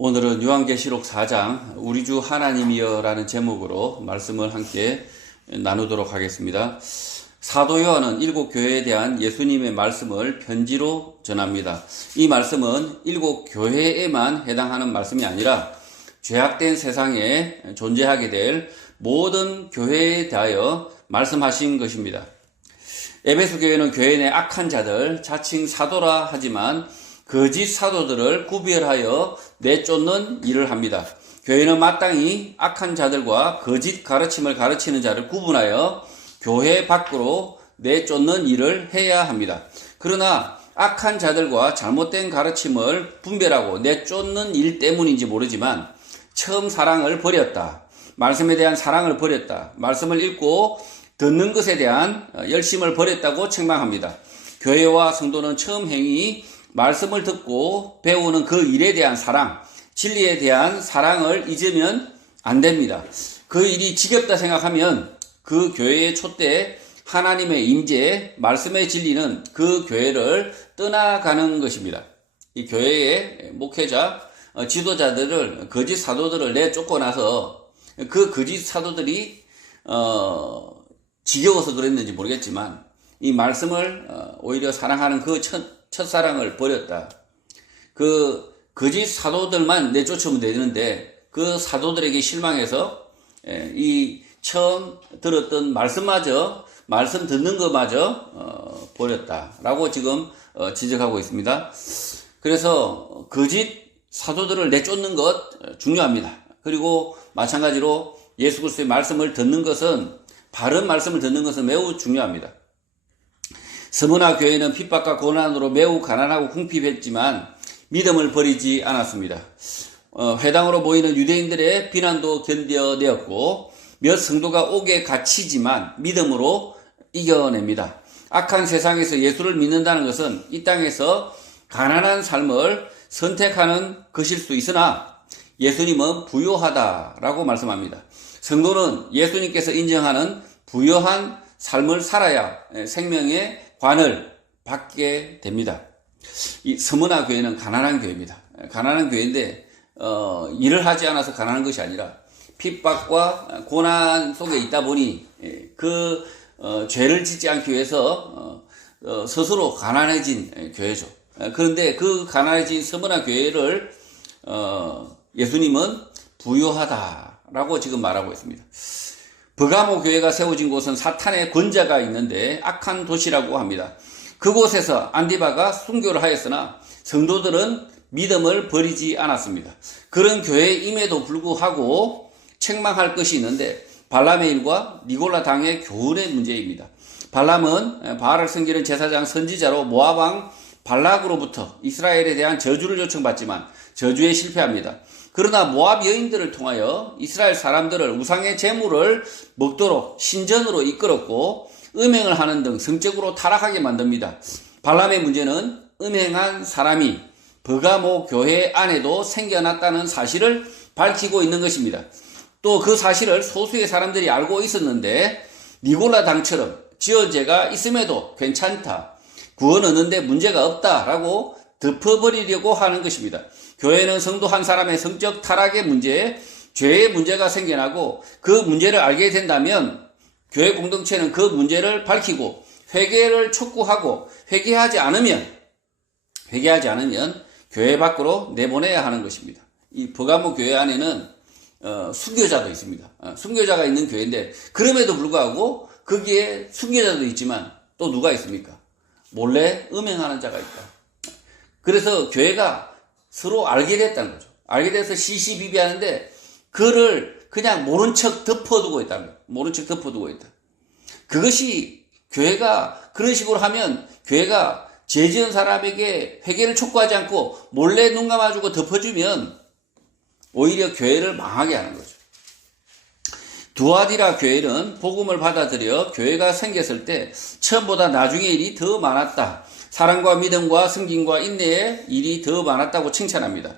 오늘은 요한계시록 4장 우리 주 하나님이여 라는 제목으로 말씀을 함께 나누도록 하겠습니다. 사도 요한은 일곱 교회에 대한 예수님의 말씀을 편지로 전합니다. 이 말씀은 일곱 교회에만 해당하는 말씀이 아니라 죄악된 세상에 존재하게 될 모든 교회에 대하여 말씀하신 것입니다. 에베소 교회는 교회 내 악한 자들, 자칭 사도라 하지만 거짓 사도들을 구별하여 내쫓는 일을 합니다. 교회는 마땅히 악한 자들과 거짓 가르침을 가르치는 자를 구분하여 교회 밖으로 내쫓는 일을 해야 합니다. 그러나 악한 자들과 잘못된 가르침을 분별하고 내쫓는 일 때문인지 모르지만 처음 사랑을 버렸다. 말씀에 대한 사랑을 버렸다. 말씀을 읽고 듣는 것에 대한 열심을 버렸다고 책망합니다. 교회와 성도는 처음 행위 말씀을 듣고 배우는 그 일에 대한 사랑, 진리에 대한 사랑을 잊으면 안 됩니다. 그 일이 지겹다 생각하면 그 교회의 촛대 하나님의 임재, 말씀의 진리는 그 교회를 떠나가는 것입니다. 이 교회의 목회자, 지도자들을, 거짓 사도들을 내쫓고 나서 그 거짓 사도들이 지겨워서 그랬는지 모르겠지만 이 말씀을 오히려 사랑하는 그 첫사랑을 버렸다. 그 거짓 사도들만 내쫓으면 되는데 그 사도들에게 실망해서 이 처음 들었던 말씀마저, 말씀 듣는 것마저 버렸다라고 지금 지적하고 있습니다. 그래서 거짓 사도들을 내쫓는 것 중요합니다. 그리고 마찬가지로 예수 그리스도의 말씀을 듣는 것은, 바른 말씀을 듣는 것은 매우 중요합니다. 스무나 교회는 핍박과 고난으로 매우 가난하고 궁핍했지만 믿음을 버리지 않았습니다. 회당으로 모이는 유대인들의 비난도 견뎌내었고 몇 성도가 옥에 갇히지만 믿음으로 이겨냅니다. 악한 세상에서 예수를 믿는다는 것은 이 땅에서 가난한 삶을 선택하는 것일 수 있으나 예수님은 부요하다라고 말씀합니다. 성도는 예수님께서 인정하는 부요한 삶을 살아야 생명의 관을 받게 됩니다. 이 스무나 교회는 가난한 교회입니다. 가난한 교회인데 일을 하지 않아서 가난한 것이 아니라 핍박과 고난 속에 있다 보니 죄를 짓지 않기 위해서 스스로 가난해진 교회죠. 그런데 그 가난해진 스무나 교회를 예수님은 부요하다라고 지금 말하고 있습니다. 버가모 교회가 세워진 곳은 사탄의 권자가 있는데 악한 도시라고 합니다. 그곳에서 안디바가 순교를 하였으나 성도들은 믿음을 버리지 않았습니다. 그런 교회임에도 불구하고 책망할 것이 있는데 발람의 일과 니골라 당의 교훈의 문제입니다. 발람은 바알을 섬기는 제사장 선지자로 모압 왕 발락으로부터 이스라엘에 대한 저주를 요청받지만 저주에 실패합니다. 그러나 모압 여인들을 통하여 이스라엘 사람들을 우상의 제물을 먹도록 신전으로 이끌었고 음행을 하는 등 성적으로 타락하게 만듭니다. 발람의 문제는 음행한 사람이 버가모 교회 안에도 생겨났다는 사실을 밝히고 있는 것입니다. 또 그 사실을 소수의 사람들이 알고 있었는데 니골라 당처럼 지어죄가 있음에도 괜찮다, 구원 얻는데 문제가 없다라고 덮어버리려고 하는 것입니다. 교회는 성도 한 사람의 성적 타락의 문제에 죄의 문제가 생겨나고 그 문제를 알게 된다면 교회 공동체는 그 문제를 밝히고 회개를 촉구하고 회개하지 않으면 교회 밖으로 내보내야 하는 것입니다. 이 버가모 교회 안에는 순교자도 있습니다. 순교자가 있는 교회인데 그럼에도 불구하고 거기에 순교자도 있지만 또 누가 있습니까? 몰래 음행하는 자가 있다. 그래서 교회가 서로 알게 됐다는 거죠. 알게 돼서 시시비비하는데 그를 그냥 모른 척 덮어두고 있다는 거예요. 모른 척 덮어두고 있다. 그것이 교회가 그런 식으로 하면 교회가 죄 지은 사람에게 회개를 촉구하지 않고 몰래 눈 감아주고 덮어주면 오히려 교회를 망하게 하는 거죠. 두아디라 교회는 복음을 받아들여 교회가 생겼을 때 처음보다 나중에 일이 더 많았다. 사랑과 믿음과 섬김과 인내의 일이 더 많았다고 칭찬합니다.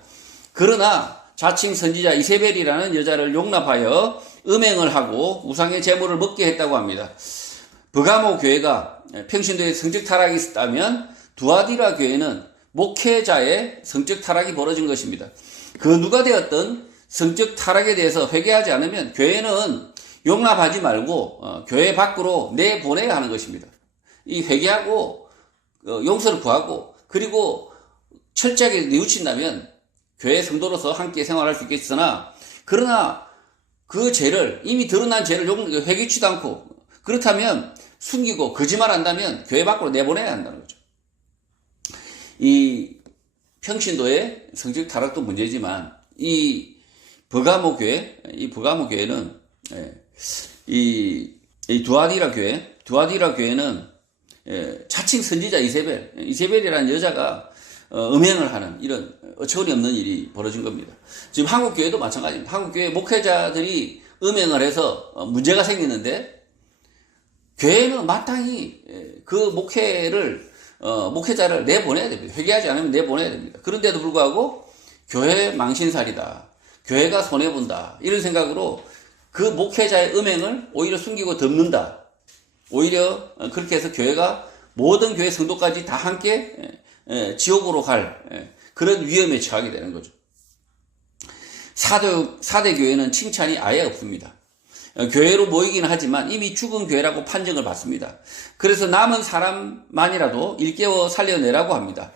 그러나 자칭 선지자 이세벨이라는 여자를 용납하여 음행을 하고 우상의 제물을 먹게 했다고 합니다. 버가모 교회가 평신도에 성적 타락이 있었다면 두아디라 교회는 목회자의 성적 타락이 벌어진 것입니다. 그 누가 되었든 성적 타락에 대해서 회개하지 않으면 교회는 용납하지 말고 교회 밖으로 내보내야 하는 것입니다. 이 회개하고 용서를 구하고 그리고 철저하게 뉘우친다면 교회 성도로서 함께 생활할 수 있겠으나, 그러나 그 죄를, 이미 드러난 죄를 회개치도 않고 그렇다면 숨기고 거짓말한다면 교회 밖으로 내보내야 한다는 거죠. 이 평신도의 성적 타락도 문제지만 이 버가모 교회는 이 두아디라 교회는 자칭 선지자 이세벨이라는 여자가 음행을 하는 이런 어처구니 없는 일이 벌어진 겁니다. 지금 한국 교회도 마찬가지입니다. 한국 교회 목회자들이 음행을 해서 문제가 생기는데 교회는 마땅히 그 목회자를 내보내야 됩니다. 회개하지 않으면 내보내야 됩니다. 그런데도 불구하고 교회 망신살이다, 교회가 손해본다, 이런 생각으로 그 목회자의 음행을 오히려 숨기고 덮는다. 오히려 그렇게 해서 교회가 모든 교회 성도까지 다 함께 지옥으로 갈 그런 위험에 처하게 되는 거죠. 사대 교회는 칭찬이 아예 없습니다. 교회로 모이긴 하지만 이미 죽은 교회라고 판정을 받습니다. 그래서 남은 사람만이라도 일깨워 살려내라고 합니다.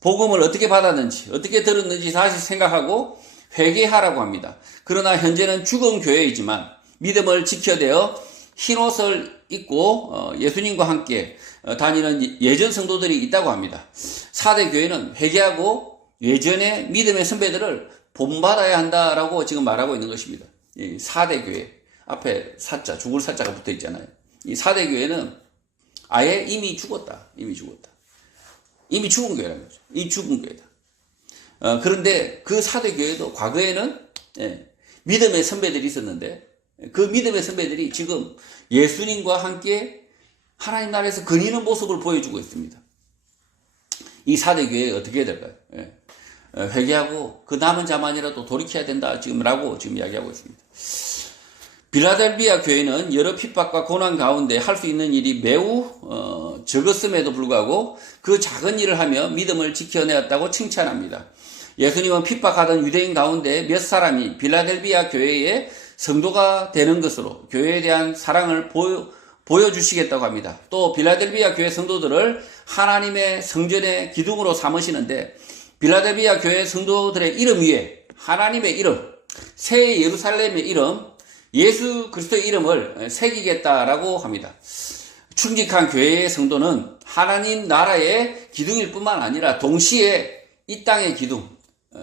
복음을 어떻게 받았는지, 어떻게 들었는지 다시 생각하고 회개하라고 합니다. 그러나 현재는 죽은 교회이지만 믿음을 지켜내어 흰옷을 입고 예수님과 함께 다니는 예전 성도들이 있다고 합니다. 사대 교회는 회개하고 예전의 믿음의 선배들을 본받아야 한다라고 지금 말하고 있는 것입니다. 이 사대 교회 앞에 사자, 죽을 사자가 붙어 있잖아요. 이 사대 교회는 아예 이미 죽었다. 이미 죽은 교회라는 거죠. 이미 죽은 교회다. 그런데 그 사대 교회도 과거에는 믿음의 선배들이 있었는데 그 믿음의 선배들이 지금 예수님과 함께 하나님 나라에서 거니는 모습을 보여주고 있습니다. 이 사대 교회 어떻게 해야 될까요? 회개하고 그 남은 자만이라도 돌이켜야 된다 지금 이야기하고 있습니다. 빌라델비아 교회는 여러 핍박과 고난 가운데 할 수 있는 일이 매우 적었음에도 불구하고 그 작은 일을 하며 믿음을 지켜내었다고 칭찬합니다. 예수님은 핍박하던 유대인 가운데 몇 사람이 빌라델비아 교회의 성도가 되는 것으로 교회에 대한 사랑을 보여주시겠다고 합니다. 또 빌라델비아 교회 성도들을 하나님의 성전의 기둥으로 삼으시는데 빌라델비아 교회 성도들의 이름 위에 하나님의 이름, 새 예루살렘의 이름, 예수 그리스도의 이름을 새기겠다라고 합니다. 충직한 교회의 성도는 하나님 나라의 기둥일 뿐만 아니라 동시에 이 땅의 기둥,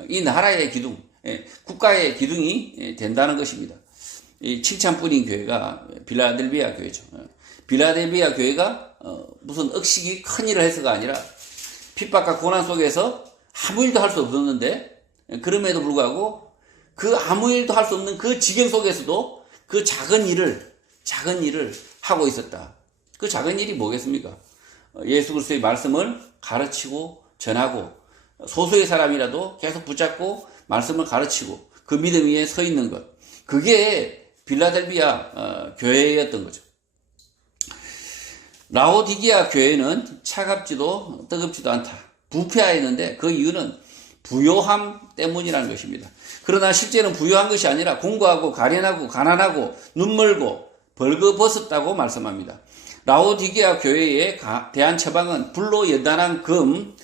이 나라의 기둥, 국가의 기둥이 된다는 것입니다. 이 칭찬뿐인 교회가 빌라델비아 교회죠. 빌라델비아 교회가 무슨 억식이 큰 일을 해서가 아니라 핍박과 고난 속에서 아무 일도 할 수 없었는데 그럼에도 불구하고 그 아무 일도 할 수 없는 그 지경 속에서도 그 작은 일을 하고 있었다. 그 작은 일이 뭐겠습니까? 예수 그리스도의 말씀을 가르치고 전하고 소수의 사람이라도 계속 붙잡고 말씀을 가르치고 그 믿음 위에 서 있는 것. 그게 빌라델비아 교회였던 거죠. 라오디게아 교회는 차갑지도 뜨겁지도 않다. 부패하였는데 그 이유는 부요함 때문이라는 것입니다. 그러나 실제는 부요한 것이 아니라 공고하고 가련하고 가난하고 눈멀고 벌거벗었다고 말씀합니다. 라오디게아 교회에 대한 처방은 불로 연단한 금,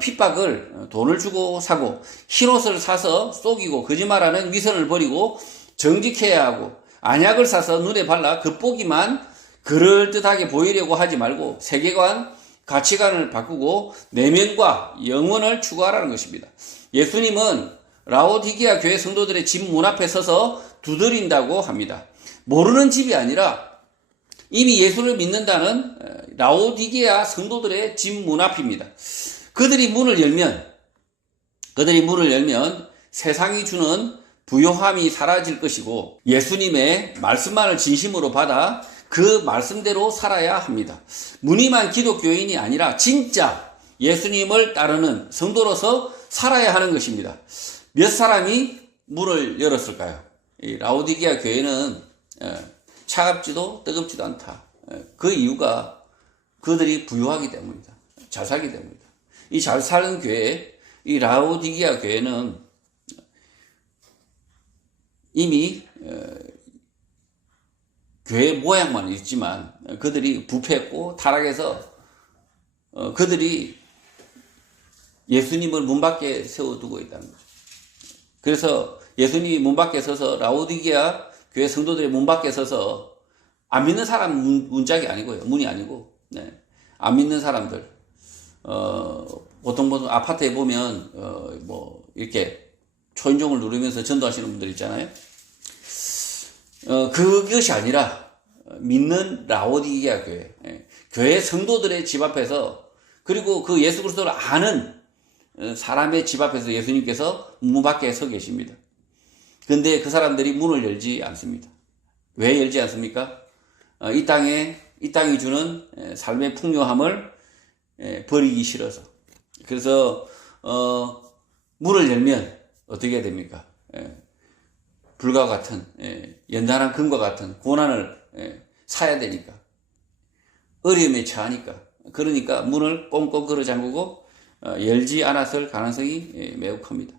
핍박을 돈을 주고 사고 흰옷을 사서 속이고 거짓말하는 위선을 버리고 정직해야 하고 안약을 사서 눈에 발라 겉보기만 그럴듯하게 보이려고 하지 말고 세계관, 가치관을 바꾸고 내면과 영혼을 추구하라는 것입니다. 예수님은 라오디게아 교회 성도들의 집 문 앞에 서서 두드린다고 합니다. 모르는 집이 아니라 이미 예수를 믿는다는 라오디게아 성도들의 집 문 앞입니다. 그들이 문을 열면 세상이 주는 부요함이 사라질 것이고 예수님의 말씀만을 진심으로 받아 그 말씀대로 살아야 합니다. 무늬만 기독교인이 아니라 진짜 예수님을 따르는 성도로서 살아야 하는 것입니다. 몇 사람이 문을 열었을까요? 이 라오디게아 교회는 차갑지도 뜨겁지도 않다. 그 이유가 그들이 부유하기 때문이다. 잘 살기 때문이다. 이 잘 사는 교회, 이 라오디게아 교회는 이미 교회 모양만 있지만 그들이 부패했고 타락해서 그들이 예수님을 문 밖에 세워두고 있다는 거죠. 그래서 예수님이 문 밖에 서서 라오디게아 교회 성도들의 문 밖에 서서 안 믿는 사람 문짝이 아니고요. 문이 아니고, 네. 안 믿는 사람들. 보통 아파트에 보면, 이렇게 초인종을 누르면서 전도하시는 분들 있잖아요. 그것이 아니라 믿는 라오디게아 교회. 교회 성도들의 집 앞에서 그리고 그 예수 그리스도를 아는 사람의 집 앞에서 예수님께서 문 밖에 서 계십니다. 근데 그 사람들이 문을 열지 않습니다. 왜 열지 않습니까? 이 땅이 주는 삶의 풍요함을 버리기 싫어서. 그래서 문을 열면 어떻게 해야 됩니까? 불과 같은 연단한 금과 같은 고난을 사야 되니까. 어려움에 처하니까. 그러니까 문을 꽁꽁 걸어 잠그고 열지 않았을 가능성이 매우 큽니다.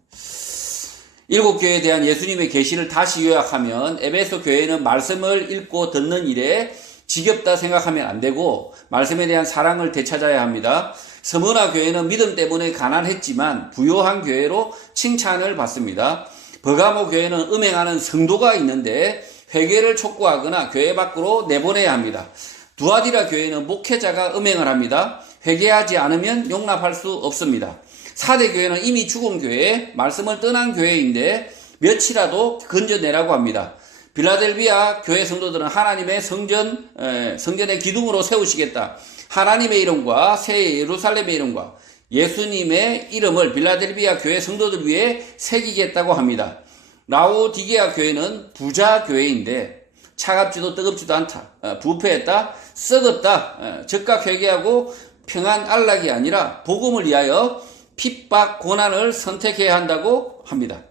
7교회에 대한 예수님의 계시를 다시 요약하면 에베소 교회는 말씀을 읽고 듣는 일에 지겹다 생각하면 안 되고 말씀에 대한 사랑을 되찾아야 합니다. 스무나 교회는 믿음 때문에 가난했지만 부요한 교회로 칭찬을 받습니다. 버가모 교회는 음행하는 성도가 있는데 회개를 촉구하거나 교회 밖으로 내보내야 합니다. 두아디라 교회는 목회자가 음행을 합니다. 회개하지 않으면 용납할 수 없습니다. 4대 교회는 이미 죽은 교회, 말씀을 떠난 교회인데 몇이라도 건져내라고 합니다. 빌라델비아 교회 성도들은 하나님의 성전의 기둥으로 세우시겠다. 하나님의 이름과 새 예루살렘의 이름과 예수님의 이름을 빌라델비아 교회 성도들 위해 새기겠다고 합니다. 라오디게아 교회는 부자 교회인데 차갑지도 뜨겁지도 않다. 부패했다. 썩었다. 즉각 회개하고 평안 안락이 아니라 복음을 위하여 핍박, 고난을 선택해야 한다고 합니다.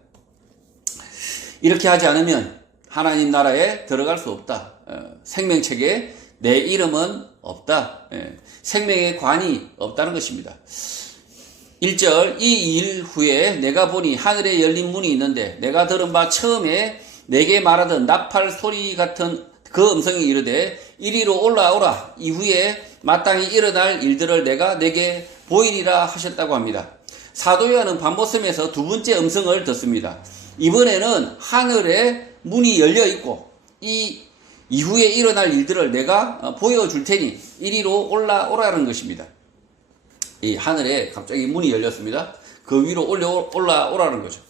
이렇게 하지 않으면 하나님 나라에 들어갈 수 없다. 생명책에 내 이름은 없다. 생명의 관이 없다는 것입니다. 1절 이 일 후에 내가 보니 하늘에 열린 문이 있는데 내가 들은 바 처음에 내게 말하던 나팔 소리 같은 그 음성이 이르되 이리로 올라오라. 이후에 마땅히 일어날 일들을 내가 내게 보이리라 하셨다고 합니다. 사도 요한은 반보섬에서 두 번째 음성을 듣습니다. 이번에는 하늘에 문이 열려 있고 이 이후에 일어날 일들을 내가 보여줄 테니 이리로 올라오라는 것입니다. 이 하늘에 갑자기 문이 열렸습니다. 그 위로 올라오라는 거죠.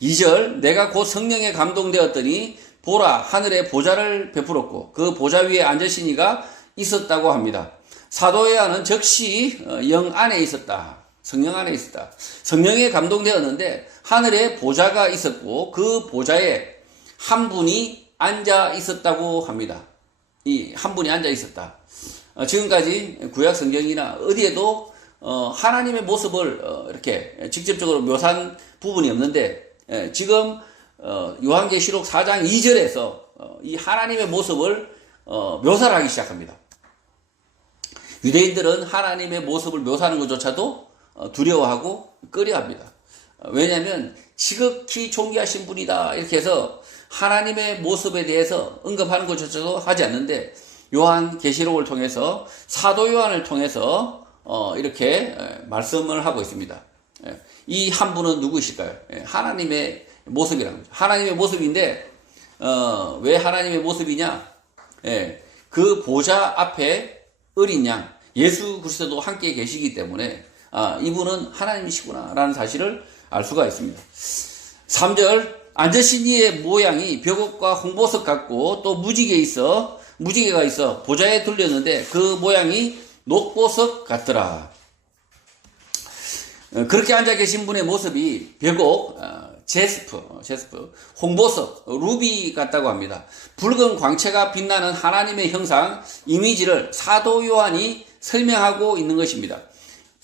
2절 내가 곧 성령에 감동되었더니 보라 하늘에 보좌를 베풀었고 그 보좌 위에 앉으신 이가 있었다고 합니다. 사도 요한은 즉시 영 안에 있었다. 성령 안에 있었다. 성령에 감동되었는데 하늘에 보좌가 있었고 그 보좌에 한 분이 앉아 있었다고 합니다. 이 한 분이 앉아 있었다. 지금까지 구약 성경이나 어디에도 하나님의 모습을 이렇게 직접적으로 묘사한 부분이 없는데 지금 요한계시록 4장 2절에서 이 하나님의 모습을 묘사를 하기 시작합니다. 유대인들은 하나님의 모습을 묘사하는 것조차도 두려워하고 꺼려합니다. 왜냐하면 지극히 존귀하신 분이다 이렇게 해서 하나님의 모습에 대해서 언급하는 것조차도 하지 않는데 요한계시록을 통해서 사도 요한을 통해서 이렇게 말씀을 하고 있습니다. 이 한 분은 누구이실까요? 하나님의 모습이라는 거죠. 하나님의 모습인데 왜 하나님의 모습이냐? 그 보좌 앞에 어린 양 예수 그리스도도 함께 계시기 때문에 이분은 하나님이시구나 라는 사실을 알 수가 있습니다. 3절 앉으신 이의 모양이 벽옥과 홍보석 같고 또 무지개가 있어 보좌에 둘렸는데 그 모양이 녹보석 같더라. 그렇게 앉아 계신 분의 모습이 벽옥, 제스프, 홍보석, 루비 같다고 합니다. 붉은 광채가 빛나는 하나님의 형상, 이미지를 사도 요한이 설명하고 있는 것입니다.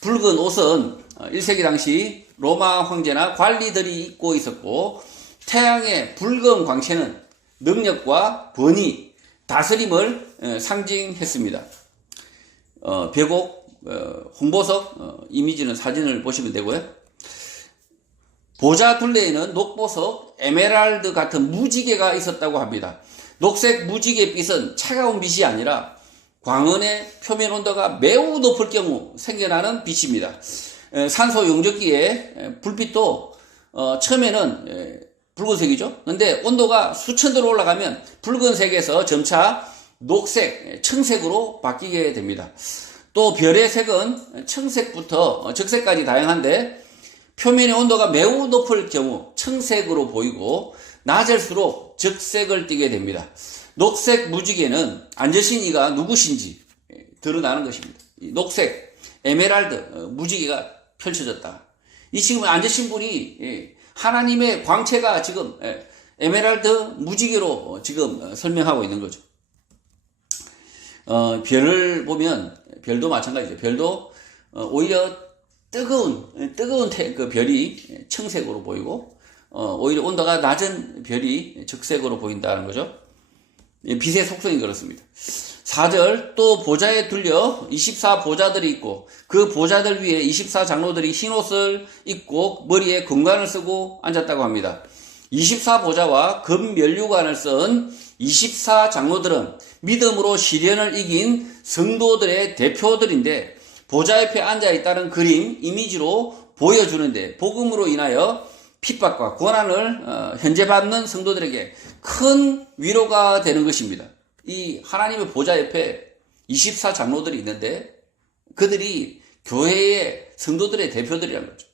붉은 옷은 1세기 당시 로마 황제나 관리들이 입고 있었고 태양의 붉은 광채는 능력과 권위, 다스림을 상징했습니다. 벽옥, 홍보석 이미지는 사진을 보시면 되고요. 보좌 둘레에는 녹보석, 에메랄드 같은 무지개가 있었다고 합니다. 녹색 무지개빛은 차가운 빛이 아니라 광원의 표면 온도가 매우 높을 경우 생겨나는 빛입니다. 산소 용접기의 불빛도 처음에는 붉은색이죠. 근데 온도가 수천 도로 올라가면 붉은색에서 점차 녹색, 청색으로 바뀌게 됩니다. 또 별의 색은 청색부터 적색까지 다양한데 표면의 온도가 매우 높을 경우 청색으로 보이고 낮을수록 적색을 띠게 됩니다. 녹색 무지개는 앉으신 이가 누구신지 드러나는 것입니다. 녹색 에메랄드 무지개가 펼쳐졌다. 이 지금 앉으신 분이 하나님의 광채가 지금 에메랄드 무지개로 지금 설명하고 있는 거죠. 별을 보면 별도 마찬가지죠. 별도 오히려 뜨거운 그 별이 청색으로 보이고 오히려 온도가 낮은 별이 적색으로 보인다는 거죠. 빛의 속성이 그렇습니다. 4절 또 보좌에 둘려 24보좌들이 있고 그 보좌들 위에 24장로들이 흰옷을 입고 머리에 금관을 쓰고 앉았다고 합니다. 24보좌와 금면류관을 쓴 24장로들은 믿음으로 시련을 이긴 성도들의 대표들인데 보좌 옆에 앉아있다는 그림, 이미지로 보여주는데 복음으로 인하여 핍박과 고난을 현재 받는 성도들에게 큰 위로가 되는 것입니다. 이 하나님의 보좌 옆에 24장로들이 있는데 그들이 교회의 성도들의 대표들이라는 거죠.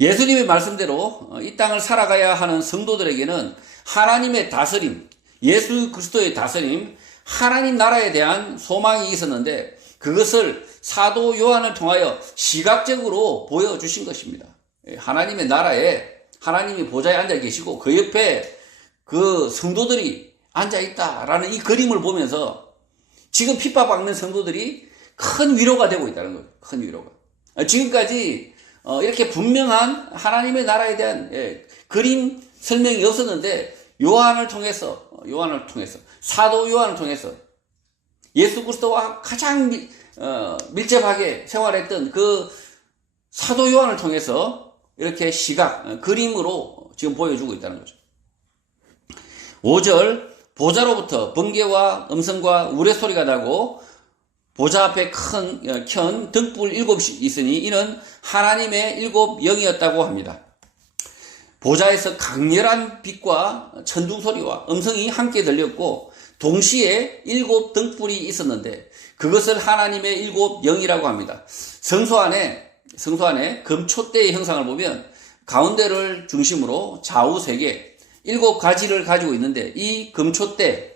예수님의 말씀대로 이 땅을 살아가야 하는 성도들에게는 하나님의 다스림, 예수 그리스도의 다스림, 하나님 나라에 대한 소망이 있었는데 그것을 사도 요한을 통하여 시각적으로 보여주신 것입니다. 하나님의 나라에 하나님이 보좌에 앉아 계시고 그 옆에 그 성도들이 앉아 있다라는 이 그림을 보면서 지금 핍박받는 성도들이 큰 위로가 되고 있다는 거예요. 큰 위로가. 지금까지 이렇게 분명한 하나님의 나라에 대한 그림 설명이 없었는데 요한을 통해서 사도 요한을 통해서 예수 그리스도와 가장 밀접하게 생활했던 그 사도 요한을 통해서 이렇게 그림으로 지금 보여주고 있다는 거죠. 5절 보좌로부터 번개와 음성과 우레소리가 나고 보좌 앞에 켠 등불 7이 있으니 이는 하나님의 7 영이었다고 합니다. 보좌에서 강렬한 빛과 천둥소리와 음성이 함께 들렸고 동시에 7 등불이 있었는데 그것을 하나님의 7 영이라고 합니다. 성소 안에 금촛대의 형상을 보면 가운데를 중심으로 좌우 3개 7가지를 가지고 있는데 이 금촛대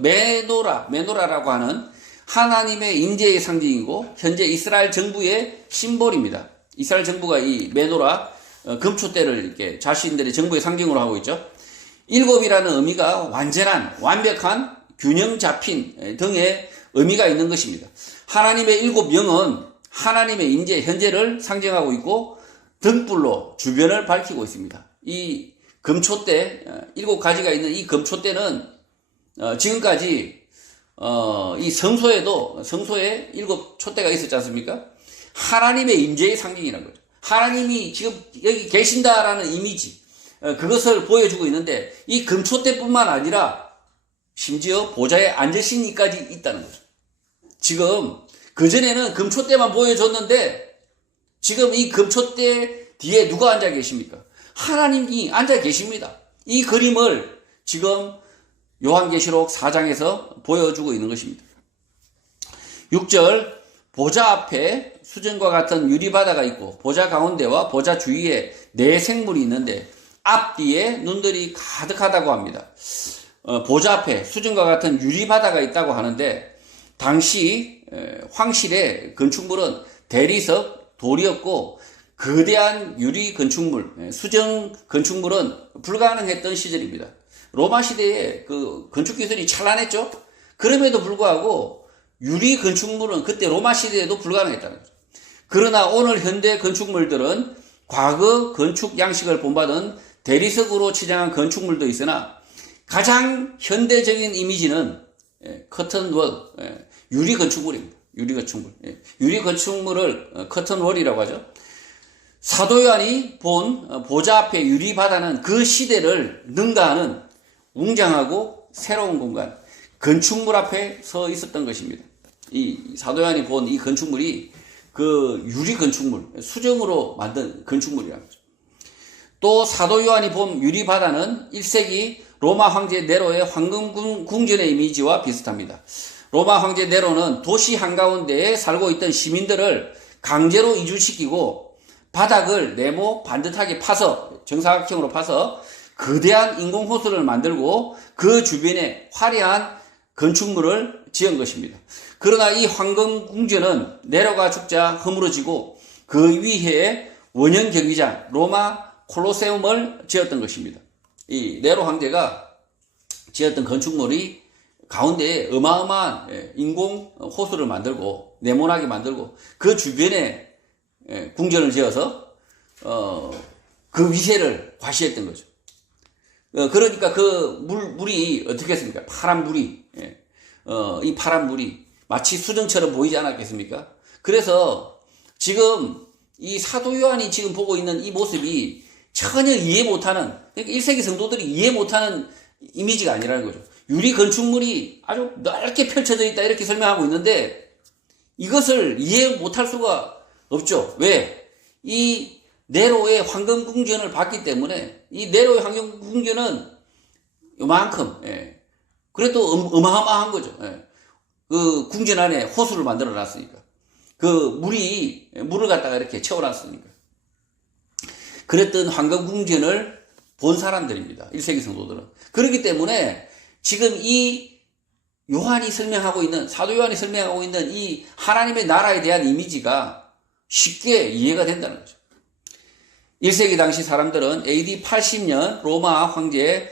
메노라라고 하는 하나님의 임재의 상징이고 현재 이스라엘 정부의 심볼입니다. 이스라엘 정부가 이 메노라 금촛대를 이렇게 자신들의 정부의 상징으로 하고 있죠. 7이라는 의미가 완전한, 완벽한, 균형 잡힌 등의 의미가 있는 것입니다. 하나님의 7 영은 하나님의 임재, 현재를 상징하고 있고 등불로 주변을 밝히고 있습니다. 이 금촛대, 7가지가 있는 이 금촛대는 지금까지 이 성소에 7 촛대가 있었지 않습니까? 하나님의 임재의 상징이라는 거죠. 하나님이 지금 여기 계신다라는 이미지, 그것을 보여주고 있는데 이 금촛대뿐만 아니라 심지어 보좌에 앉으신 이까지 있다는 거죠. 지금 그전에는 금촛대만 보여줬는데 지금 이 금촛대 뒤에 누가 앉아 계십니까? 하나님이 앉아 계십니다. 이 그림을 지금 요한계시록 4장에서 보여주고 있는 것입니다. 6절 보좌 앞에 수정과 같은 유리바다가 있고 보좌 가운데와 보좌 주위에 4생물이 있는데 앞뒤에 눈들이 가득하다고 합니다. 보좌 앞에 수정과 같은 유리바다가 있다고 하는데 당시 황실의 건축물은 대리석, 돌이었고 거대한 유리 건축물, 수정 건축물은 불가능했던 시절입니다. 로마 시대에 그 건축 기술이 찬란했죠. 그럼에도 불구하고 유리 건축물은 그때 로마 시대에도 불가능했다는 거죠. 그러나 오늘 현대 건축물들은 과거 건축 양식을 본받은 대리석으로 치장한 건축물도 있으나 가장 현대적인 이미지는 커튼월, 유리 건축물입니다. 유리 건축물. 유리 건축물을 커튼월이라고 하죠. 사도 요한이 본 보좌 앞에 유리바다는 그 시대를 능가하는 웅장하고 새로운 공간, 건축물 앞에 서 있었던 것입니다. 이 사도 요한이 본 이 건축물이 그 유리 건축물, 수정으로 만든 건축물이라는 거죠. 또 사도 요한이 본 유리바다는 1세기 로마 황제 네로의 황금 궁전의 이미지와 비슷합니다. 로마 황제 네로는 도시 한가운데에 살고 있던 시민들을 강제로 이주시키고 바닥을 네모 반듯하게 파서, 정사각형으로 파서 거대한 인공호수를 만들고 그 주변에 화려한 건축물을 지은 것입니다. 그러나 이 황금 궁전은 네로가 죽자 허물어지고 그 위에 원형 경기장 로마 콜로세움을 지었던 것입니다. 이 네로 황제가 지었던 건축물이 가운데에 어마어마한 인공 호수를 만들고 네모나게 만들고 그 주변에 궁전을 지어서 그 위세를 과시했던 거죠. 그러니까 그 물이 어떻게 했습니까? 파란 물이 이 파란 물이 마치 수정처럼 보이지 않았겠습니까? 그래서 지금 이 사도 요한이 지금 보고 있는 이 모습이 전혀 이해 못하는, 그러니까 1세기 성도들이 이해 못하는 이미지가 아니라는 거죠. 유리 건축물이 아주 넓게 펼쳐져 있다 이렇게 설명하고 있는데 이것을 이해 못할 수가 없죠. 왜? 이 네로의 황금 궁전을 봤기 때문에 이 네로의 황금 궁전은 요만큼 그래도 어마어마한 거죠. 그 궁전 안에 호수를 만들어 놨으니까 그 물을 갖다가 이렇게 채워놨으니까 그랬던 황금 궁전을 본 사람들입니다. 1세기 성도들은. 그렇기 때문에 지금 이 요한이 설명하고 있는, 사도 요한이 설명하고 있는 이 하나님의 나라에 대한 이미지가 쉽게 이해가 된다는 거죠. 1세기 당시 사람들은 AD 80년 로마 황제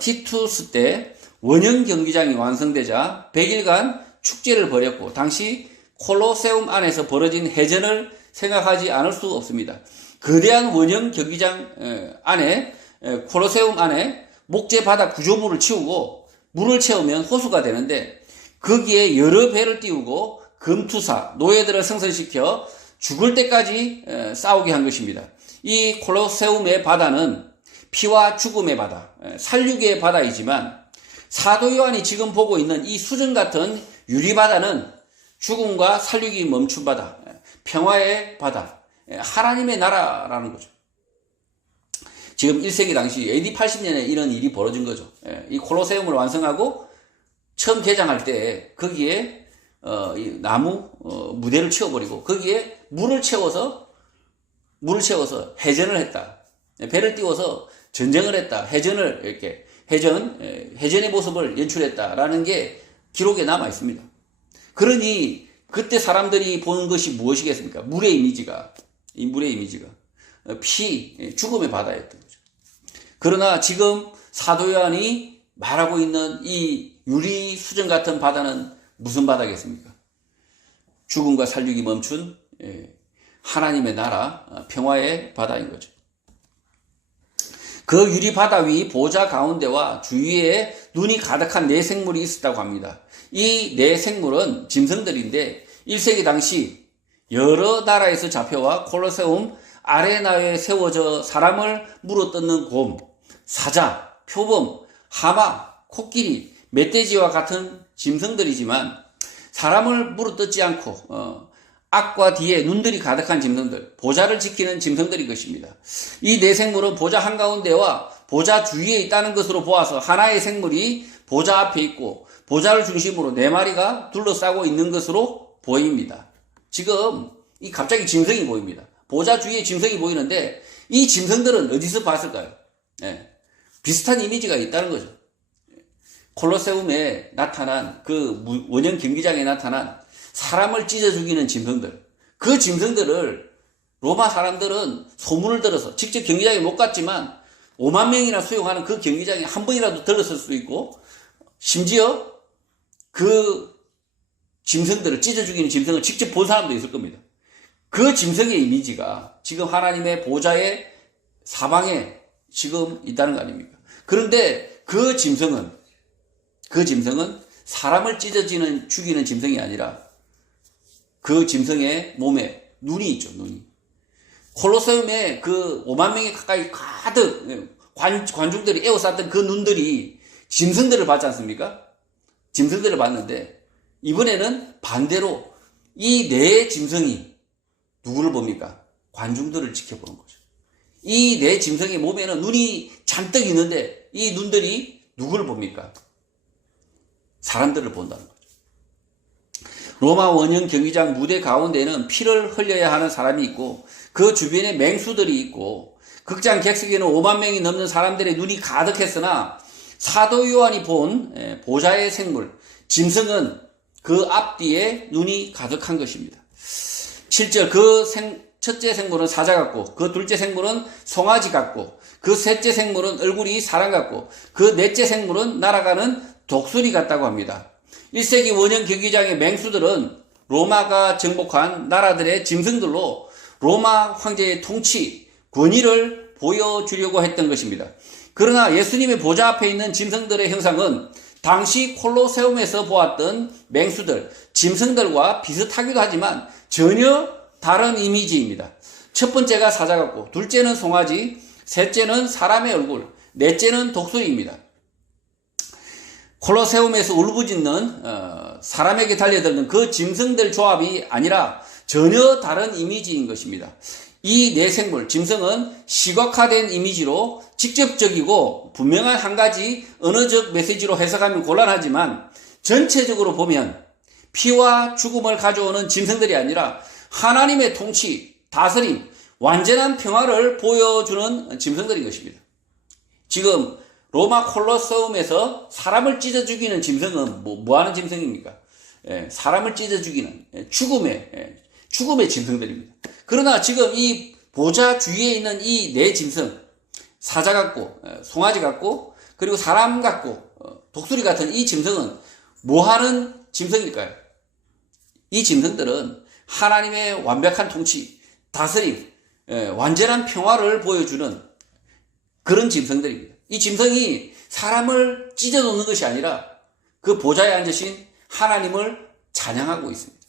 티투스 때 원형 경기장이 완성되자 100일간 축제를 벌였고 당시 콜로세움 안에서 벌어진 해전을 생각하지 않을 수 없습니다. 거대한 원형 경기장 안에 콜로세움 안에 목재 바닥 구조물을 치우고 물을 채우면 호수가 되는데 거기에 여러 배를 띄우고 금투사, 노예들을 생선시켜 죽을 때까지 싸우게 한 것입니다. 이 콜로세움의 바다는 피와 죽음의 바다, 살육의 바다이지만 사도 요한이 지금 보고 있는 이 수정 같은 유리바다는 죽음과 살육이 멈춘 바다, 평화의 바다, 하나님의 나라라는 거죠. 지금 1세기 당시 AD 80년에 이런 일이 벌어진 거죠. 이 콜로세움을 완성하고 처음 개장할 때 거기에 이 나무 무대를 채워버리고 거기에 물을 채워서 해전을 했다. 배를 띄워서 전쟁을 했다. 해전을 이렇게 해전의 모습을 연출했다라는 게 기록에 남아 있습니다. 그러니 그때 사람들이 보는 것이 무엇이겠습니까? 물의 이미지가 죽음의 바다였던 거죠. 그러나 지금 사도 요한이 말하고 있는 이 유리 수정 같은 바다는 무슨 바다겠습니까? 죽음과 살육이 멈춘 하나님의 나라, 평화의 바다인 거죠. 그 유리 바다 위 보좌 가운데와 주위에 눈이 가득한 네 생물이 있었다고 합니다. 이 네 생물은 짐승들인데 1세기 당시 여러 나라에서 잡혀와 콜로세움 아레나에 세워져 사람을 물어뜯는 곰, 사자, 표범, 하마, 코끼리, 멧돼지와 같은 짐승들이지만 사람을 물어뜯지 않고 앞과 뒤에 눈들이 가득한 짐승들, 보좌를 지키는 짐승들이 것입니다. 이 네 생물은 보좌 한가운데와 보좌 주위에 있다는 것으로 보아서 하나의 생물이 보좌 앞에 있고 보좌를 중심으로 네 마리가 둘러싸고 있는 것으로 보입니다. 지금 갑자기 짐승이 보입니다. 보좌 주위에 짐승이 보이는데 이 짐승들은 어디서 봤을까요? 비슷한 이미지가 있다는 거죠. 콜로세움에 나타난 그 원형 경기장에 나타난 사람을 찢어 죽이는 짐승들, 그 짐승들을 로마 사람들은 소문을 들어서 직접 경기장에 못 갔지만 5만 명이나 수용하는 그 경기장에 한 번이라도 들었을 수도 있고 심지어 그 짐승들을 찢어 죽이는 짐승을 직접 본 사람도 있을 겁니다. 그 짐승의 이미지가 지금 하나님의 보좌의 사방에 지금 있다는 거 아닙니까? 그런데 그 짐승은 사람을 찢어 죽이는 짐승이 아니라 그 짐승의 몸에 눈이 있죠, 눈이. 콜로세움에 그 5만 명이 가까이 가득 관중들이 에워쌌던 그 눈들이 짐승들을 봤지 않습니까? 짐승들을 봤는데 이번에는 반대로 이 네 짐승이 누구를 봅니까? 관중들을 지켜보는 거죠. 이 네 짐승의 몸에는 눈이 잔뜩 있는데 이 눈들이 누구를 봅니까? 사람들을 본다는 거죠. 로마 원형 경기장 무대 가운데는 피를 흘려야 하는 사람이 있고 그 주변에 맹수들이 있고 극장 객석에는 5만 명이 넘는 사람들의 눈이 가득했으나 사도 요한이 본 보좌의 생물 짐승은 그 앞뒤에 눈이 가득한 것입니다. 7절 그 첫째 생물은 사자 같고 그 둘째 생물은 송아지 같고 그 셋째 생물은 얼굴이 사람 같고 그 넷째 생물은 날아가는 독수리 같다고 합니다. 1세기 원형 경기장의 맹수들은 로마가 정복한 나라들의 짐승들로 로마 황제의 통치, 권위를 보여주려고 했던 것입니다. 그러나 예수님의 보좌 앞에 있는 짐승들의 형상은 당시 콜로세움에서 보았던 맹수들, 짐승들과 비슷하기도 하지만 전혀 다른 이미지입니다. 첫 번째가 사자 같고, 둘째는 송아지, 셋째는 사람의 얼굴, 넷째는 독수리입니다. 콜로세움에서 울부짖는 사람에게 달려드는 그 짐승들 조합이 아니라 전혀 다른 이미지인 것입니다. 이 네 생물, 짐승은 시각화된 이미지로 직접적이고 분명한 한 가지 언어적 메시지로 해석하면 곤란하지만 전체적으로 보면 피와 죽음을 가져오는 짐승들이 아니라 하나님의 통치, 다스림, 완전한 평화를 보여주는 짐승들인 것입니다. 지금 로마 콜로세움에서 사람을 찢어 죽이는 짐승은 뭐 하는 짐승입니까? 사람을 찢어 죽이는 죽음의 짐승들입니다. 그러나 지금 이 보좌 주위에 있는 이 네 짐승, 사자 같고 송아지 같고 그리고 사람 같고 독수리 같은 이 짐승은 뭐 하는 짐승일까요? 이 짐승들은 하나님의 완벽한 통치, 다스림, 완전한 평화를 보여주는 그런 짐승들입니다. 이 짐승이 사람을 찢어 놓는 것이 아니라 그 보좌에 앉으신 하나님을 찬양하고 있습니다.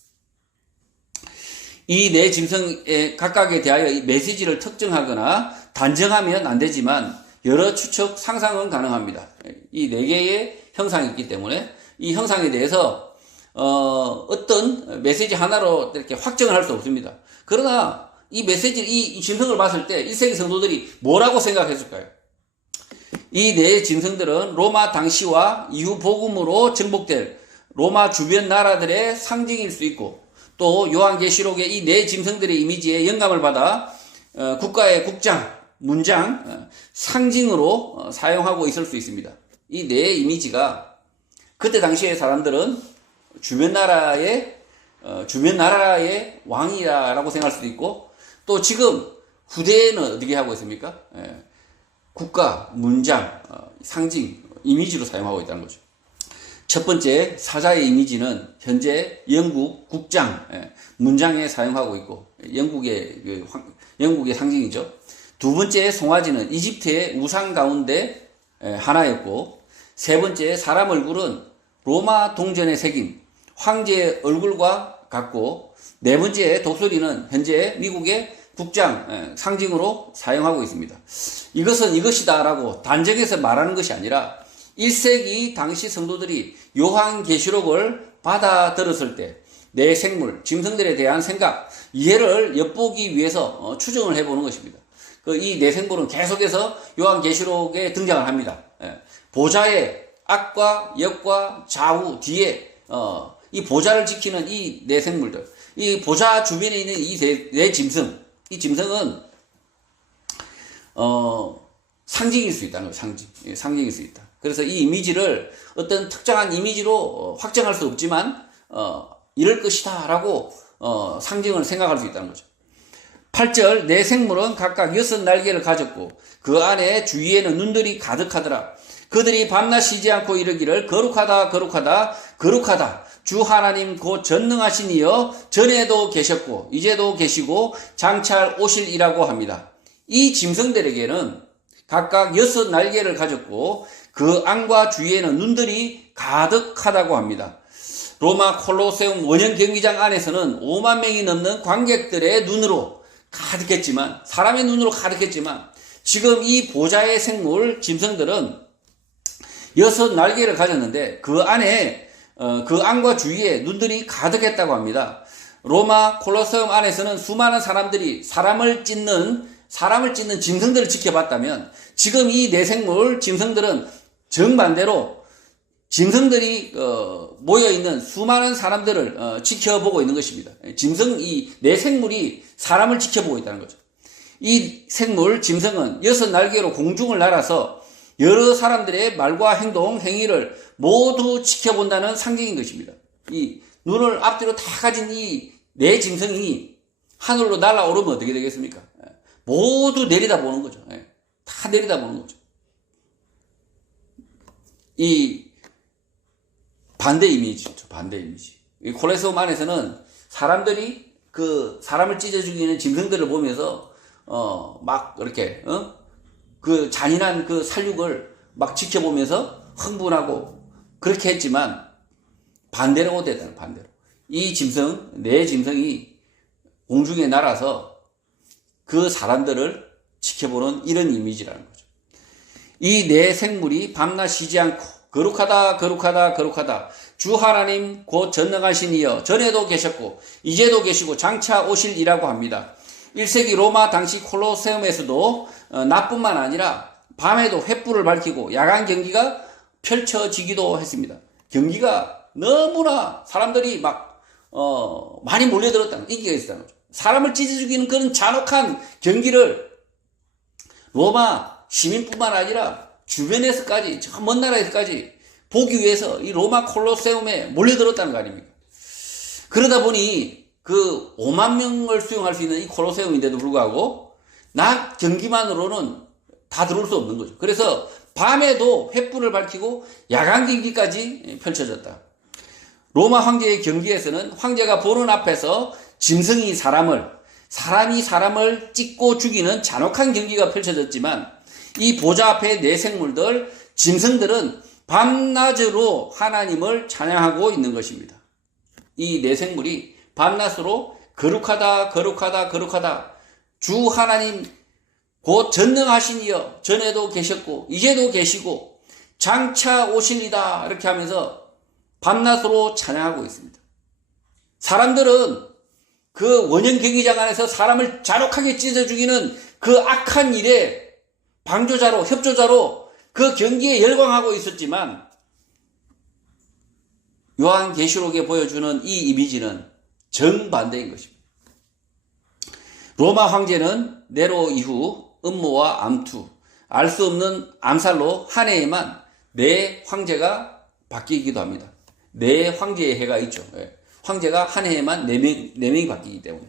이 네 짐승의 각각에 대하여 이 메시지를 특정하거나 단정하면 안 되지만 여러 추측, 상상은 가능합니다. 이 네 개의 형상이 있기 때문에 이 형상에 대해서 어떤 메시지 하나로 이렇게 확정을 할 수 없습니다. 그러나 이 메시지, 이 짐승을 봤을 때 1세기 성도들이 뭐라고 생각했을까요? 이 네 짐승들은 로마 당시와 이후 복음으로 정복될 로마 주변 나라들의 상징일 수 있고 또 요한계시록의 이 네 짐승들의 이미지에 영감을 받아 국가의 국장, 문장, 상징으로 사용하고 있을 수 있습니다. 이 네 이미지가 그때 당시의 사람들은 주변 나라의 왕이라고 생각할 수도 있고 또 지금 후대에는 어떻게 하고 있습니까? 국가, 문장, 상징, 이미지로 사용하고 있다는 거죠. 첫 번째 사자의 이미지는 현재 영국 국장, 문장에 사용하고 있고 영국의 상징이죠. 두 번째 송아지는 이집트의 우상 가운데 하나였고 세 번째 사람 얼굴은 로마 동전에 새긴 황제의 얼굴과 같고 네 번째 독수리는 현재 미국의 국장 상징으로 사용하고 있습니다. 이것은 이것이다라고 단정해서 말하는 것이 아니라 1세기 당시 성도들이 요한계시록을 받아들었을 때 내 생물, 짐승들에 대한 생각, 이해를 엿보기 위해서 추정을 해보는 것입니다. 이 네 생물은 계속해서 요한계시록에 등장을 합니다. 보좌의 앞과 옆과 좌우 뒤에 이 보좌를 지키는 이 네 생물들, 이 보좌 주변에 있는 이 네 짐승, 이 짐승은 상징일 수 있다는 거예요. 상징일 수 있다. 그래서 이 이미지를 어떤 특정한 이미지로 확정할 수 없지만 이럴 것이다 라고 상징을 생각할 수 있다는 거죠. 8절 네 생물은 각각 6날개를 가졌고 그 안에 주위에는 눈들이 가득하더라. 그들이 밤낮 쉬지 않고 이르기를 거룩하다 거룩하다 거룩하다 주 하나님 곧 전능하신 이여 전에도 계셨고 이제도 계시고 장차 오실이라고 합니다. 이 짐승들에게는 각각 6날개를 가졌고 그 안과 주위에는 눈들이 가득하다고 합니다. 로마 콜로세움 원형 경기장 안에서는 5만 명이 넘는 관객들의 눈으로 가득했지만, 사람의 눈으로 가득했지만, 지금 이 보좌의 생물 짐승들은 6날개를 가졌는데 그 안에 그 안과 주위에 눈들이 가득했다고 합니다. 로마 콜로세움 안에서는 수많은 사람들이 사람을 찢는 짐승들을 지켜봤다면, 지금 이 내생물 짐승들은 정반대로 짐승들이 모여있는 수많은 사람들을 지켜보고 있는 것입니다. 이 내생물이 사람을 지켜보고 있다는 거죠. 이 생물 짐승은 6날개로 공중을 날아서 여러 사람들의 말과 행동, 행위를 모두 지켜본다는 상징인 것입니다. 이 눈을 앞뒤로 다 가진 이 네 짐승이 하늘로 날아오르면 어떻게 되겠습니까? 모두 내려다보는 거죠. 다 내려다보는 거죠. 이 반대 이미지죠. 반대 이미지. 이 콜로세움 안에서는 사람들이 그 사람을 찢어 죽이는 짐승들을 보면서 막 이렇게 그 잔인한 그 살육을 막 지켜보면서 흥분하고 그렇게 했지만, 반대로 됐다는, 반대로. 이 내 짐승이 공중에 날아서 그 사람들을 지켜보는 이런 이미지라는 거죠. 이 네 생물이 밤낮 쉬지 않고 거룩하다 거룩하다 거룩하다 주 하나님 곧 전능하신 이여 전에도 계셨고 이제도 계시고 장차 오실이라고 합니다. 1세기 로마 당시 콜로세움에서도 낮뿐만 아니라 밤에도 횃불을 밝히고 야간 경기가 펼쳐지기도 했습니다. 경기가 너무나 사람들이 막 많이 몰려들었다는, 인기가 있었다는 거죠. 사람을 찢어 죽이는 그런 잔혹한 경기를 로마 시민뿐만 아니라 주변에서까지, 저 먼 나라에서까지 보기 위해서 이 로마 콜로세움에 몰려들었다는 거 아닙니까? 그러다 보니 그 5만 명을 수용할 수 있는 이 콜로세움인데도 불구하고 낮 경기만으로는 다 들어올 수 없는 거죠. 그래서 밤에도 횃불을 밝히고 야간 경기까지 펼쳐졌다. 로마 황제의 경기에서는 황제가 보는 앞에서 짐승이 사람이 사람을 찢고 죽이는 잔혹한 경기가 펼쳐졌지만, 이 보좌 앞의 네 생물들, 짐승들은 밤낮으로 하나님을 찬양하고 있는 것입니다. 이 네 생물이 밤낮으로 거룩하다 거룩하다 거룩하다 주 하나님 곧 전능하신 이여 전에도 계셨고 이제도 계시고 장차 오실이다 이렇게 하면서 밤낮으로 찬양하고 있습니다. 사람들은 그 원형 경기장 안에서 사람을 잔혹하게 찢어 죽이는 그 악한 일에 방조자로, 협조자로 그 경기에 열광하고 있었지만, 요한계시록에 보여주는 이 이미지는 정반대인 것입니다. 로마 황제는 네로 이후 음모와 암투, 알 수 없는 암살로 한 해에만 네 황제가 바뀌기도 합니다. 네 황제의 해가 있죠. 황제가 한 해에만 네 명이 바뀌기 때문에.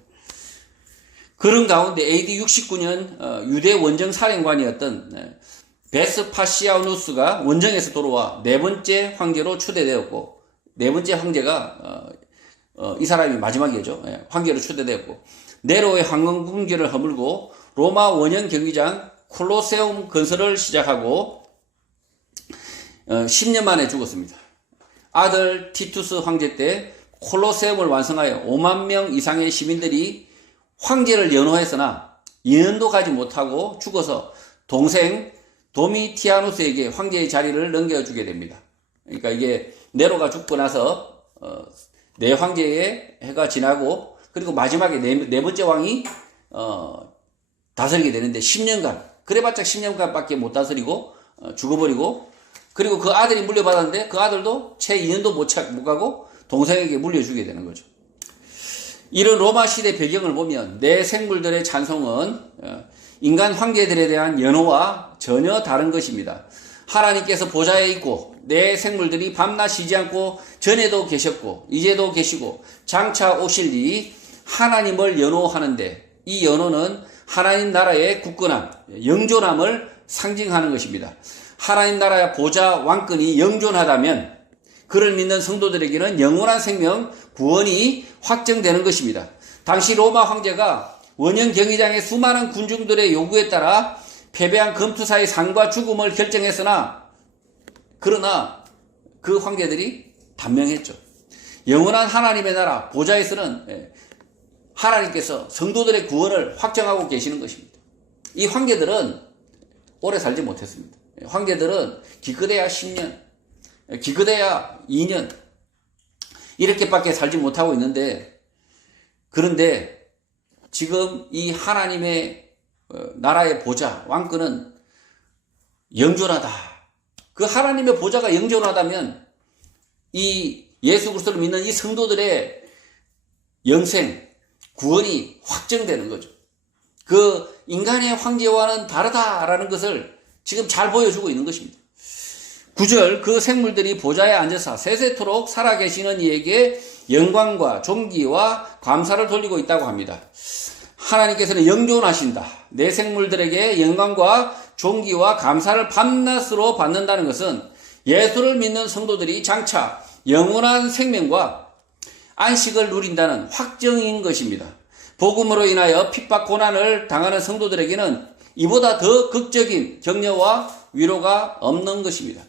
그런 가운데 AD 69년 유대 원정 사령관이었던 베스파시아누스가 원정에서 돌아와 네 번째 황제로 초대되었고, 네 번째 황제가 이 사람이 마지막이죠. 황제로 초대되었고, 네로의 황금 군기를 허물고 로마 원형 경기장 콜로세움 건설을 시작하고 10년 만에 죽었습니다. 아들 티투스 황제 때 콜로세움을 완성하여 5만 명 이상의 시민들이 황제를 연호했으나 2년도 가지 못하고 죽어서 동생 도미티아누스에게 황제의 자리를 넘겨주게 됩니다. 그러니까 이게 네로가 죽고 나서 네 황제의 해가 지나고, 그리고 마지막에 네 번째 왕이 다스리게 되는데 10년간, 그래봤자 10년간밖에 못 다스리고 죽어버리고, 그리고 그 아들이 물려받았는데 그 아들도 채 2년도 못 가고 동생에게 물려주게 되는 거죠. 이런 로마 시대 배경을 보면 내 생물들의 찬송은 인간 황제들에 대한 연호와 전혀 다른 것입니다. 하나님께서 보좌에 있고 내 생물들이 밤낮 쉬지 않고 전에도 계셨고 이제도 계시고 장차 오실리 하나님을 연호하는데, 이 연호는 하나님 나라의 굳건함, 영존함을 상징하는 것입니다. 하나님 나라의 보좌 왕권이 영존하다면 그를 믿는 성도들에게는 영원한 생명, 구원이 확정되는 것입니다. 당시 로마 황제가 원형 경기장의 수많은 군중들의 요구에 따라 패배한 검투사의 상과 죽음을 결정했으나, 그러나 그 황제들이 단명했죠. 영원한 하나님의 나라 보좌에서는 하나님께서 성도들의 구원을 확정하고 계시는 것입니다. 이 황제들은 오래 살지 못했습니다. 황제들은 기껏해야 10년, 기껏해야 2년 이렇게밖에 살지 못하고 있는데, 그런데 지금 이 하나님의 나라의 보좌, 왕권은 영존하다. 그 하나님의 보좌가 영존하다면 이 예수 그리스도를 믿는 이 성도들의 영생, 구원이 확정되는 거죠. 그 인간의 황제와는 다르다라는 것을 지금 잘 보여주고 있는 것입니다. 9절, 그 생물들이 보좌에 앉아서 세세토록 살아계시는 이에게 영광과 존귀와 감사를 돌리고 있다고 합니다. 하나님께서는 영존하신다. 내 생물들에게 영광과 존귀와 감사를 밤낮으로 받는다는 것은 예수를 믿는 성도들이 장차 영원한 생명과 안식을 누린다는 확정인 것입니다. 복음으로 인하여 핍박 고난을 당하는 성도들에게는 이보다 더 극적인 격려와 위로가 없는 것입니다.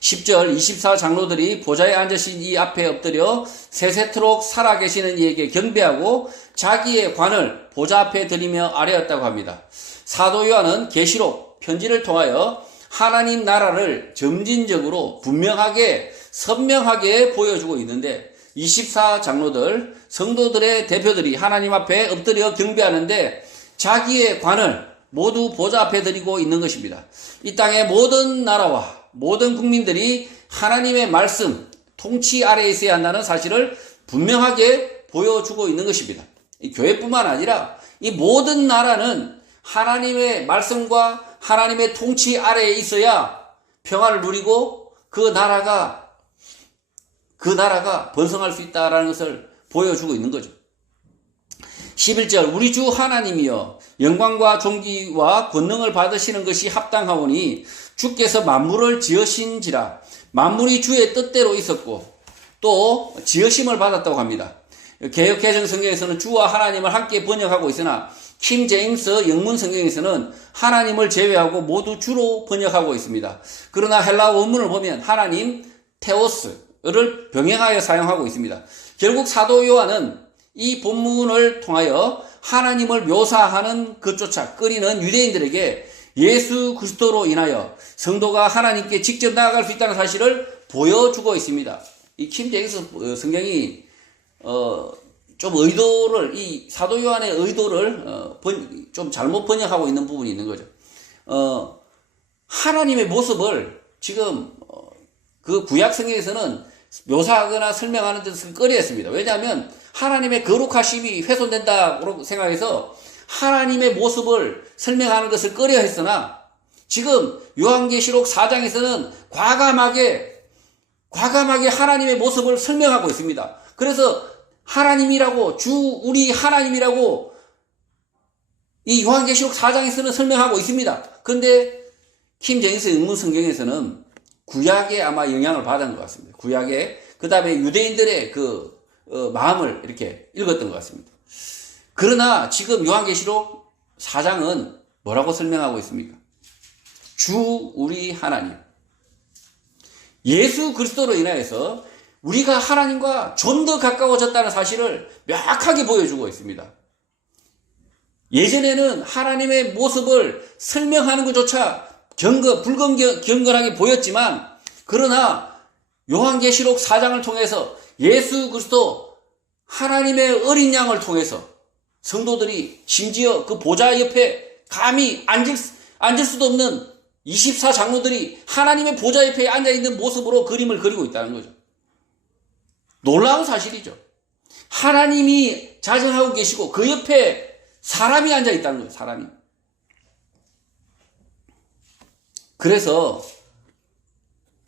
10절 24장로들이 보좌에 앉으신 이 앞에 엎드려 세세토록 살아계시는 이에게 경배하고 자기의 관을 보좌 앞에 드리며 아뢰었다고 합니다. 사도 요한은 계시록 편지를 통하여 하나님 나라를 점진적으로 분명하게 선명하게 보여주고 있는데, 24장로들 성도들의 대표들이 하나님 앞에 엎드려 경배하는데 자기의 관을 모두 보좌 앞에 드리고 있는 것입니다. 이 땅의 모든 나라와 모든 국민들이 하나님의 말씀, 통치 아래에 있어야 한다는 사실을 분명하게 보여주고 있는 것입니다. 이 교회뿐만 아니라 이 모든 나라는 하나님의 말씀과 하나님의 통치 아래에 있어야 평화를 누리고 그 나라가 번성할 수 있다는 것을 보여주고 있는 거죠. 11절 우리 주 하나님이여 영광과 존귀와 권능을 받으시는 것이 합당하오니 주께서 만물을 지으신지라. 만물이 주의 뜻대로 있었고 또 지으심을 받았다고 합니다. 개역개정 성경에서는 주와 하나님을 함께 번역하고 있으나 킹 제임스 영문 성경에서는 하나님을 제외하고 모두 주로 번역하고 있습니다. 그러나 헬라 원문을 보면 하나님 테오스를 병행하여 사용하고 있습니다. 결국 사도 요한은 이 본문을 통하여 하나님을 묘사하는 것조차 꺼리는 유대인들에게 예수 그리스도로 인하여 성도가 하나님께 직접 나아갈 수 있다는 사실을 보여주고 있습니다. 이 킹 제임스 성경이 좀 의도를, 이 사도 요한의 의도를 좀 잘못 번역하고 있는 부분이 있는 거죠. 하나님의 모습을 지금 그 구약 성경에서는 묘사하거나 설명하는 데서 꺼려했습니다. 왜냐하면 하나님의 거룩하심이 훼손된다고 생각해서 하나님의 모습을 설명하는 것을 꺼려했으나 지금 요한계시록 4장에서는 과감하게 하나님의 모습을 설명하고 있습니다. 그래서 하나님이라고, 우리 하나님이라고 이 요한계시록 4장에서는 설명하고 있습니다. 그런데 킹 제임스 영문 성경에서는 구약에 아마 영향을 받은 것 같습니다. 구약에, 그 다음에 유대인들의 마음을 이렇게 읽었던 것 같습니다. 그러나 지금 요한계시록 4장은 뭐라고 설명하고 있습니까? 주 우리 하나님, 예수 그리스도로 인하여서 우리가 하나님과 좀 더 가까워졌다는 사실을 명확하게 보여주고 있습니다. 예전에는 하나님의 모습을 설명하는 것조차 불경건하게 보였지만, 그러나 요한계시록 4장을 통해서 예수 그리스도 하나님의 어린 양을 통해서 성도들이 심지어 그 보좌 옆에 감히 앉을 수도 없는 24장로들이 하나님의 보좌 옆에 앉아있는 모습으로 그림을 그리고 있다는 거죠. 놀라운 사실이죠. 하나님이 자정하고 계시고 그 옆에 사람이 앉아있다는 거예요. 사람이. 그래서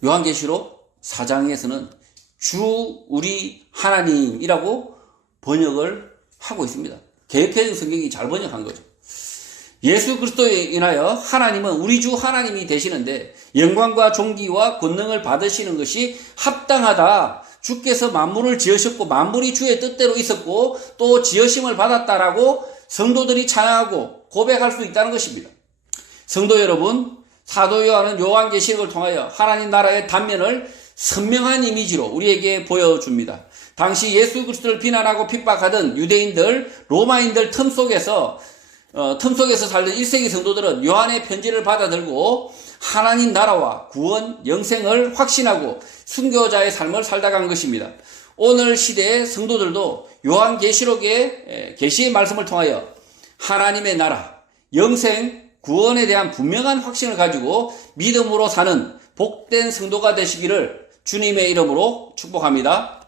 요한계시록 4장에서는 주 우리 하나님이라고 번역을 하고 있습니다. 개역개정 성경이 잘 번역한 거죠. 예수 그리스도에 인하여 하나님은 우리 주 하나님이 되시는데 영광과 존귀와 권능을 받으시는 것이 합당하다. 주께서 만물을 지으셨고 만물이 주의 뜻대로 있었고 또 지으심을 받았다라고 성도들이 찬양하고 고백할 수 있다는 것입니다. 성도 여러분, 사도 요한은 요한계시록을 통하여 하나님 나라의 단면을 선명한 이미지로 우리에게 보여줍니다. 당시 예수 그리스도를 비난하고 핍박하던 유대인들, 로마인들 틈 속에서 살던 1세기 성도들은 요한의 편지를 받아들고 하나님 나라와 구원, 영생을 확신하고 순교자의 삶을 살다 간 것입니다. 오늘 시대의 성도들도 요한계시록의 계시의 말씀을 통하여 하나님의 나라, 영생, 구원에 대한 분명한 확신을 가지고 믿음으로 사는 복된 성도가 되시기를 주님의 이름으로 축복합니다.